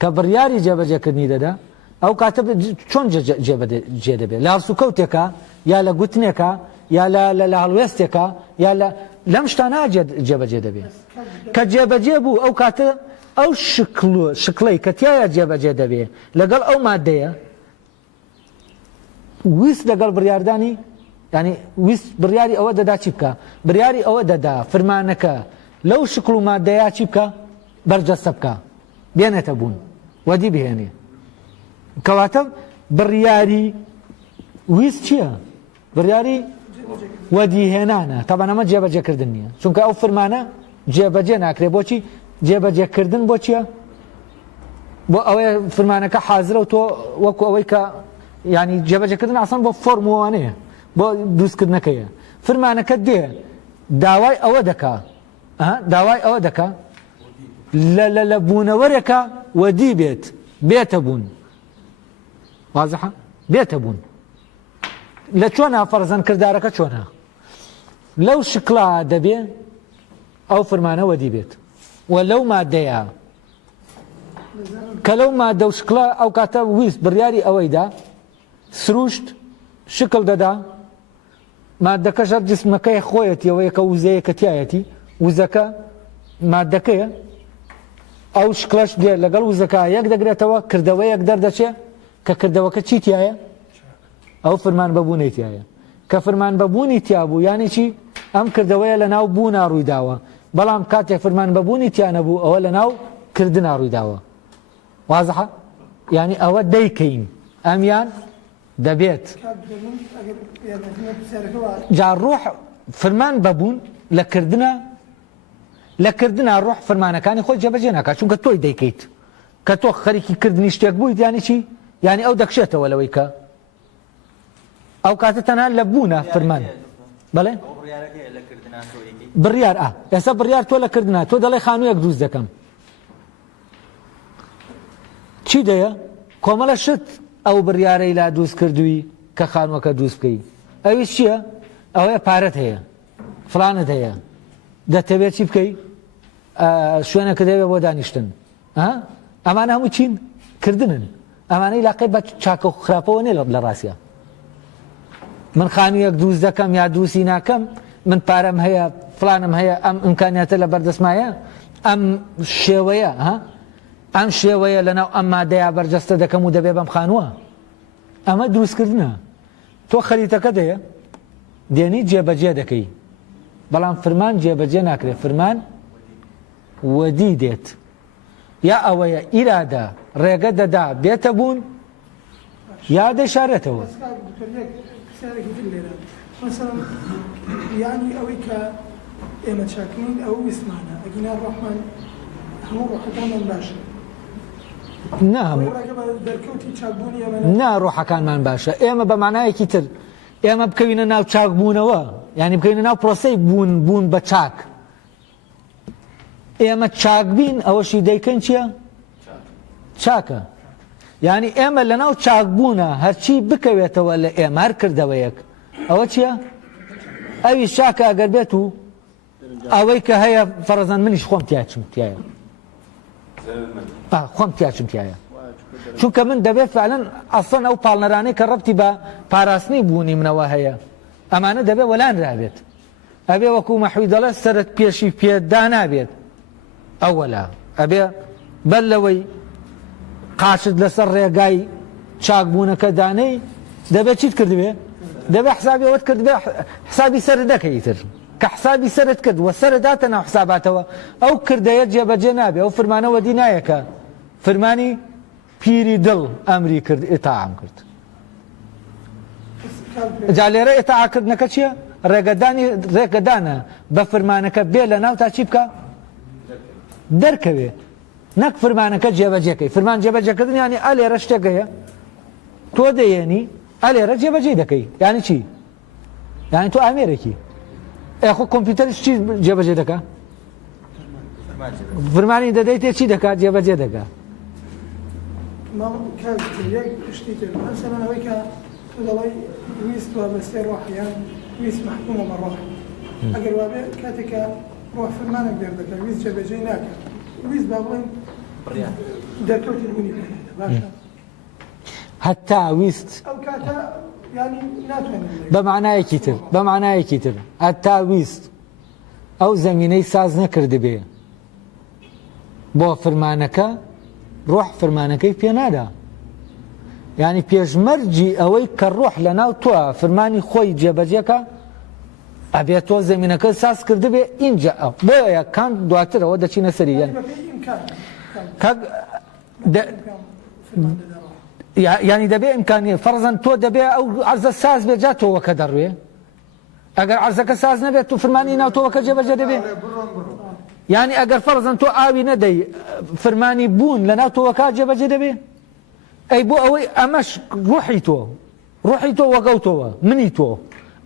کە بڕیاری جێبەجێکردنی دەدا ئەو کاتە چۆن جێ دەبێت لە هەڵسوکەوتێکە یا لە گوتنێکە یا لە هەڵوێستێکە یا لەم شتانە جێبەجێ دەبێت کە جێبەجێ بوو ئەو کاتە ئەو شکڵەی کە تایە جێبەجێ دەبێت لەگەڵ ئەو مادەیە ویست لەگەڵ بڕیاردانی ینی ویست بڕیاری ئەوە دەدا چی بکە بڕیاری ئەوە دەدا فەرمانەکە لەو شکڵ و مادەیە چی بکە بەرجەستە بکە بێنێتە بوون وەدی بهێنێ کەواتە بڕیاری ویست چییە؟ بڕیاری وەدیهێنانە تاوان ئەمە جێبەجێکردن نییە چونکە ئەو فەرمانە جێبەجێ ناکرێت بۆچی جێبەجێکردن بۆ چییە؟ بۆ ئەوەیە فەرمانەکە حازرە و تۆ وەکو ئەوەی کە ینی جێبەجێکردن ئاسان بۆ فۆرموانەیە بۆ دروستکردنەکەیە فەرمانەکە دێ داوای ئەوە دەکا داوای ئەوە دەکا لە بوونەوەرێکە وەدی بێتە بوون وازحە بێتە بوون لە چۆنە فەرزەن کردارەکە چۆنە لەو شکڵا دەبێ ئەو فەرمانە وەدی بێت و لەو مادەیە کە لەو مادە و شکڵە ئەو کاتە ویست بڕیاری ئەوەیدا سروشت شکڵ دەدا مادەکە ژەر جسمەکەی خۆیەتی ئەوەیە کە وزەیە کە تایەتی وزەکە مادەکەیە ئەو شکڵەش دێ لەگەڵ وزەکە یەک دەگرێتەوە کردەوە یەک دەردەچێ کە کردەوەکە چی تایە ئەو فەرمان بەبوونی تایە کە فەرمان بەبوونی تیا بوو یانی چی ئەم کردەوەیە لە ناو بوونا ڕوویداوە بەڵام کاتێک فەرمان بەبوونی تیا نەبوو ئەوە لە ناو کردنا ڕوویداوە وازحە یعنی ئەوە دەیکەین ئەمیان دەبێت جا ڕۆح فەرمان بەبوون لە کردنا ڕۆح فەرمانەکانی خۆی جێبەجێ ناکات چونکە تۆی دەیکەیت کە تۆ خەریکی کردنی شتێک بوویت یانی چی یعنی ئەو دەکشێتەوە لەوەی کە ئەو کاتە تەنها لە بوونە فەرمان بەڵێ بڕیار ئێستا بڕیار تۆ لە کردنا تۆ دەڵێ خانوویەک دروست دەکەم چی دەیە کۆمەڵە شت ئەو بڕیارەی لا دروست کردووی کە خانووەکە دروست بکەی ئەویش چییە ئەوەیە پارەت هەیە فڵانت هەیە دەتەوێت چی بکەی شوێنەکە دەوێت بۆ دانیشتن ئەمانە هەموو چین کردنن ئەمانەی لاقەی بە چاکە و خراپەوە نێ لە ڕاستیە من خانوویەک دروست دەکەم یا دروستی ناکەم من پارەم هەیە فڵانم هەیە ئەم ئیمکانیاتە لە بەردەستمایە ئەم شێوەیە ئەم شێوەیە لەناو ئەم مادەیە بەرجەستە دەکەم و دەبێ بەم خانووە ئەمە دروستکردنە تۆ خەریتەکە دەیە دێنی جێبەجێ دەکەی بەڵام فەرمان جێبەجێ ناکرێت فەرمان وەدی دێت یا ئەوەیە ئیرادە ڕێگە دەدا بێتە بوون یا دەشارێتەوە یعنی ئەوەی کە ئێمە چاکنین ئەو ویسمانە ئەگینا ڕۆحمان هەموو ڕۆحەکانمان باشە نا ڕۆحەکانمان باشە ئێمە بە مانایەکی تر ئێمە بکەوینە ناو چاکبوونەوە، ینی بکەوینە ناو پرۆسەی بوون بە چاک. ئێمە چاکبین ئەوەشی دەیکەن چییە؟ چاکە. ینی ئێمە لە ناو چاکبوونە هەرچی بکەوێتەوە لە ئێمە هەر کردەوەیەک ئەوە چییە؟ ئەوی چاکە ئەگەر بێت و ئەوەی کە هەیە فەرەزان منیش خۆم تیاچم تایە، خۆم تیاچم تایە، چونکە من دەبێت فعلەن ئەسڵەن ئەو پاڵنەرانەی کە ڕەبتی بە پاراستنی بوونی منەوە هەیە ئەمانە دەبێت وەلانرابێت، ئەبێ وەکو مەحوی دەڵێ سەرت پێشی پێدا نابێت، ئەوەلا ئەبێ بەر لەوەی قاچت لەسەر ڕێگای چاکبوونەکە دانەی دەبێت چیت کردبێ؟ دەبێت حسابی ئەوەت کردبێ حسابی سەرت دەکەیتر کە حسابی سەرت کرد وە سەرت داتە ناو حساباتەوە ئەو کردەیە جێبەجێ نابێ، ئەو فرمانەوە دی نایەکە فرمانی پیری دڵ ئەمری کرد ئێتاعام کرد. جا لێرە ئێتاعکردنەکە چییە؟ ڕێگەدانە بە فرمانەکە بێ لە ناو تا چی بکە؟ دەرکەوێ، نەک فرمانەکە جێبەجێکەی. فرمان جێبەجێکردن ینی ئا لێرە شتێکەیە تۆ دەیێنی ئا لێرە جێبەجێ دەکەی، یانی چی؟ یانی تۆ ئامێرێکی ئەخۆ کۆمپیوتەرش چی جێبەجێ دەکا؟ فرمانی دەدەیت تێ چی دەکات؟ جێبەجێ دەکا. یەک شتی تر مەسەلەن ئەوەی کە تۆ دەڵێی ویست وە بەسێ ڕۆحیان ویست محکومە بە ڕۆح، ئەگەر وابێ کاتێکە ڕۆح فرمانێک دەردەکە ویست جێبەجێ ناکات، ویست با بڵێن دەرکەوتی بوونی پێدە باشە هەتا ویست ئەو کاتە ینی ناتوانێت بە معنایەکی تر هەتا ویست ئەو زەمینەی ساز نەکردبێ بۆ فرمانەکە ڕۆح فرمانەکەی پێ نادا، ینی پێشمەرجی ئەوەی کە ڕۆح لە ناو تۆە فرمانی خۆی جێبەجێکە ئەبێت تۆ زەمینەکە ساز کردبێ ئینجا بۆیە کام دواترەوە دەچینە سەری ینی دەبێ ئیمکانی فەرزەن تۆ دەبێ ئەو عەرزە ساز بێ جا تۆوەکە دەڕوێ، ئەگەر عەرزەکە ساز نەبێت تو فرمانی ناو تۆوەکە جێبەجێ دەبێ. ینی ئەگەر فەرزەن تۆ ئاوی نەدەی فرمانی بوون لە ناو تۆوەکە جێبەجێ دەبێ، ئەی بۆ ئەوەی ئەمەش ڕوحی تۆ وەگەوتەوە منی تۆ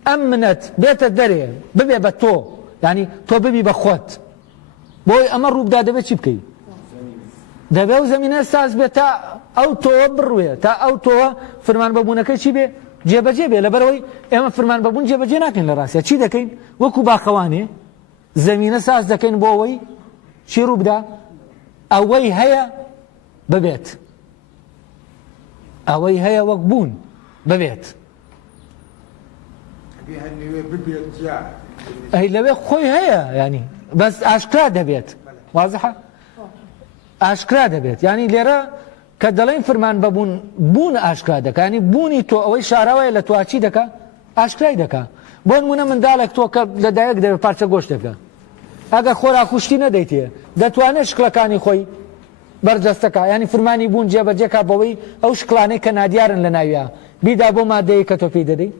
ئەم منەت بێتە دەرێ ببێ بە تۆ، ینی تۆ ببی بە خۆت، بۆی ئەمە ڕووبدا دەبێت چی بکەیت؟ دەبێ و زەمینە ساز بێت تا ئەو تۆوە بڕوێ، تا ئەو تۆوە فرمان بەبوونەکەی چی بێ؟ جێبەجێ بێ. لەبەرەوەی ئێمە فرمان بەبوون جێبەجێ ناکەین لە ڕاستیە چی دەکەین؟ وەکو باخەوانێ زەمینە ساز دەکەین بۆ ئەوەی چی ڕوو بدا؟ ئەوەی هەیە ببێت، ئەوەی هەیە وەک بوون ببێت. ئەی لەوێ خۆی هەیە ینی بەس ئاشکرا دەبێت، وازحە ئاشکرا دەبێت. ینی لێرە کە دەڵێن فرمان بەبوون بوون ئاشکرا دەکە، ینی بوونی تۆ ئەوەی شاراوەیە لە تۆ چی دەکە؟ ئاشکرای دەکە. بۆ نمونە منداڵێک تۆ کە لەدایک دەبێت پارچە گۆشت دەکە، ئەگەر خۆراکوشتی نەدەیتێ دەتوانێت شکلەکانی خۆی بەرجەستەکە، ینی فرمانی بوون جێبەجێکا بەوەی ئەو شکلانەی کە نادیارن لە ناویە بیدا بۆ مادەیە کە تۆ پێی دەدەی.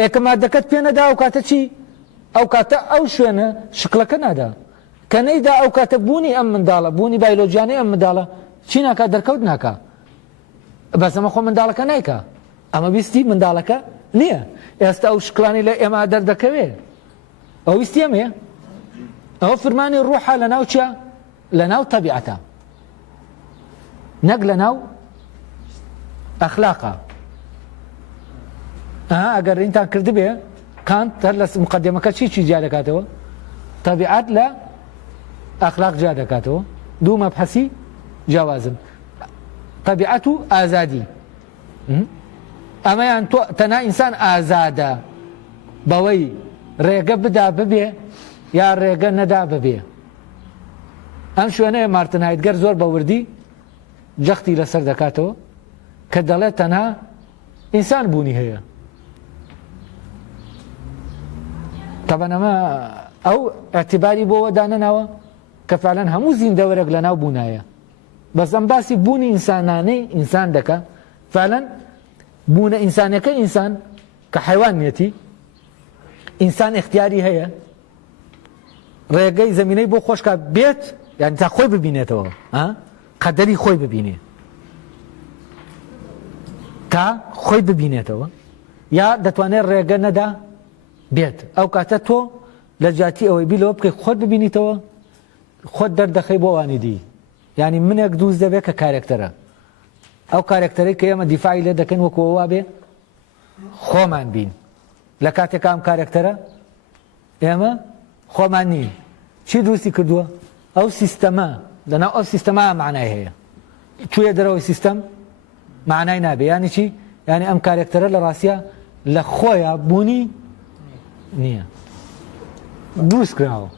ئێکە مادەکەت پێ نەدا ئەو کاتە چی؟ ئەو کاتە ئەو شوێنە شکلەکە نادا، کە نەیدا ئەو کاتە بوونی ئەم منداڵە بوونی بایلۆجیانەی ئەم منداڵە چی ناکات؟ دەرکەوت ناکە. بەس ئەمە خۆ منداڵەکە نایکە، ئەمە ویستی منداڵەکە نییە. ئێستا ئەو شکلانی لە ئێمە دەردەکەوێ ئەو ویستی ئەمەیە؟ ئەوە فرمانی ڕوحە لە ناو چیە؟ لە ناو تەبیعەتە، نەک لە ناو ئەخلاقە. ئەگەر ئینتان کردبێ کانت هەر لە مقدمەکە چی جا دەکاتەوە؟ تەبیعەت لە ئەخلاق جا دەکاتەوە، دوو مەبحەسی جیاوازن، تەبیعەت و ئازادی. ئەمەیان تۆ تەنها ئینسان ئازادە بەوەی ڕێگە بدا ببێ یا ڕێگە نەدا ببێ. ئەم شوێنەیە مارتن هایدگەر زۆر بە وردی جەختی لەسەر دەکاتەوە کە دەڵێت تەنها ئینسان بوونی هەیە. طبعا ئەمە ئەو ئەعتیباری بۆەوە دانەناوە کە فعلەن هەموو زیندەوەرێک لە ناو بوونایە، بەس ئەم باسی بوونی ئینسانانەی ئینسان دەکە. فعلەن بوونە ئینسانەکە ئینسان کە حیوان نیەتی ئینسان اختیاری هەیە ڕێگەی زەمینەی بۆ خۆشکە بێت، یعنی تا خۆی ببینێتەوە، قەدەری خۆی ببینێ، تا خۆی ببینێتەوە. یا دەتوانێت ڕێگە نەدا بێت ئەو کاتە تۆ لە جاتی ئەوەی بیلەوە بکەی خۆت ببینیتەوە خۆت دەردەخەی بۆ ئەوانی دی ینی منێک دووز دەبێت کە کارێکتەرە ئەو کارێکتەرەی کە ئێمە دیفاعی لێ دەکەن وەکوەوە بێ خۆمان بین لە کاتێکا ئەم کارێکتەرە ئێمە خۆمان نین چی دروستی کردووە ئەو سیستەمە لەناو ئەو سیستەما معنای هەیە توێ دەرەوەی سیستەم معنای نابێ یانی چی یعنی ئەم کارێکتەرە لە ڕاستیە لە خۆیان بوونی نییە دروست کراوە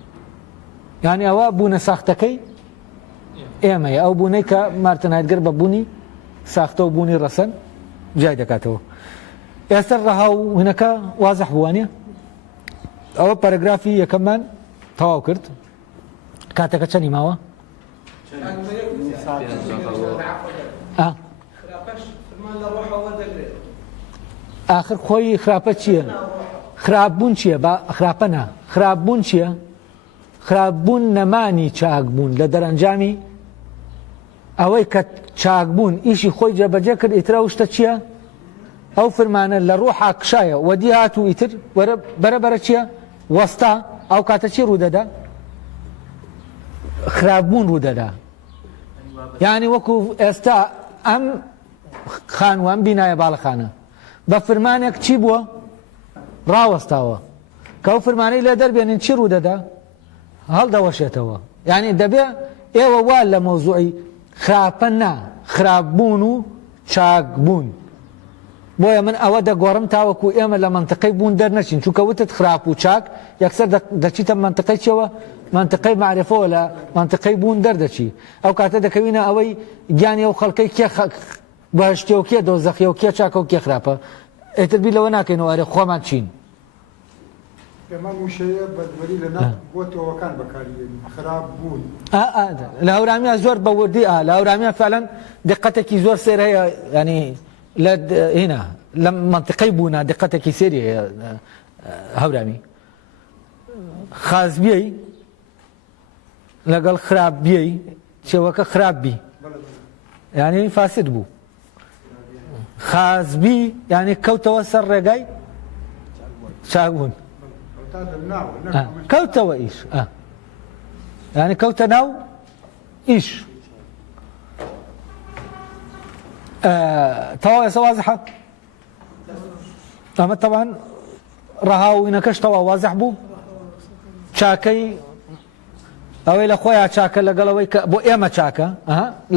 یعنی ئەوە بوونە ساختەکەی ئێمەیە ئەو بوونەی کە مارتنایدگەر بە بوونی ساختە و بوونی ڕەسەن جای دەکاتەوە ئێستا ڕەها و هینەکە وازەح بووانە ئەوە پەرەگرافی یەکەممان تەواو کرد کاتەکە چەندی ماوە آخر خۆی خراپە چییە خراپبوون چییە خراپە نا خراپبوون چییە خراپبوون نەمانی چاکبوون لە دەرەنجامی ئەوەی کە چاکبوون ئیشی خۆی جێبەجێ کرد ئیترە شتە چییە ئەو فرمانە لە ڕۆحا کشایە وەدی هات و ئیتر بەرەبەرە چییە وەستا ئەو کاتە چی ڕوودەدا خراپبوون ڕوودەدا یعنی وەکو ئێستا ئەم خانوان بینایە باڵەخانە بە فرمانێک چی بووە ڕاوەستاوە کە ئەو فرمانەی لێ دەربێنین چی ڕوودەدا هەڵدەوەشێتەوە یعنی دەبێ ئێوە وا لە مۆزوعی خراپە نا خراپبوون و چاکبوون بۆیە من ئەوە دەگۆڕم تاوەکو ئێمە لە منتقەی بوون دەرنەچین چونکە وتت خراپ و چاک یەکسەر دەچیتە منتقەی چێوە منتقەی معرفەوە لە منتقەی بوون دەردەچی ئەو کاتە دەکەوینە ئەوەی گیانی ئەو خەڵکەی کێ بەهشتێ و کێ دۆزەخی و کێ چاکە و کێ خراپە ئێتر بی لەوە ناکەینەوە ئەرێ خۆمان چین ئێمە وشەیە بەدوەری لە ناو بۆتەوەکان بەکارێنین خراپ بوون لە هەورامیان زۆر بە وردی لە هەورامیان فعلەن دقەتێکی زۆر سێر هەیە ینی لە هێنا لە منتقەی بوونە دقەتێکی سێری هەیە هەورامی خازبیەی لەگەڵ خراپبیەی شێوەکە خراپبی یعنی فاسد بوو خازبی یعنی کەوتەوە سەر ڕێگای چاکبوون کەوتەوە ئیش یعنی کەوتە ناو ئیش تەواو ئێستا وازەحە ئەمە تەوان ڕەهاوینەکەش تەواو وازەح بوو چاکەی ئەوەی لە خۆیان چاکە لەگەڵەوەی کە بۆ ئێمە چاکە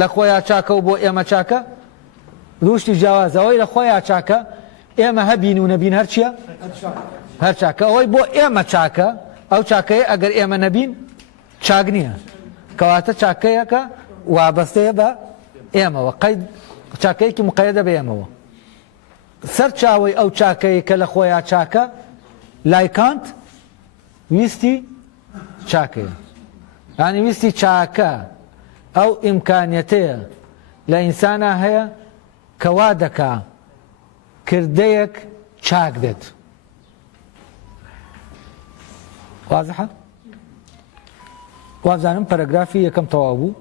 لە خۆیان چاکە و بۆ ئێمە چاکە دوشتی جیاواز ئەوەی لە خۆیان چاکە ئێمە هەبین و نەبین هەر چییە هەر چاکە ئەوەی بۆ ئێمە چاکە ئەو چاکەیە ئەگەر ئێمە نەبین چاک نییە کەواتە چاکەیەکە وابەستەیە بە ئێمەوە قەید چاکەیەکی مقەیەدە بە ئێمەوە سەر چاوەی ئەو چاکەیە کە لە خۆیان چاکە لای کانت ویستی چاکەیە یعنی ویستی چاکە ئەو ئیمکانیەتەیە لە ئینسانە هەیە کەوا دەکا کردەیەک چاک بێت وازەحە وازانم پەرەگرافی یەکەم تەواو بوو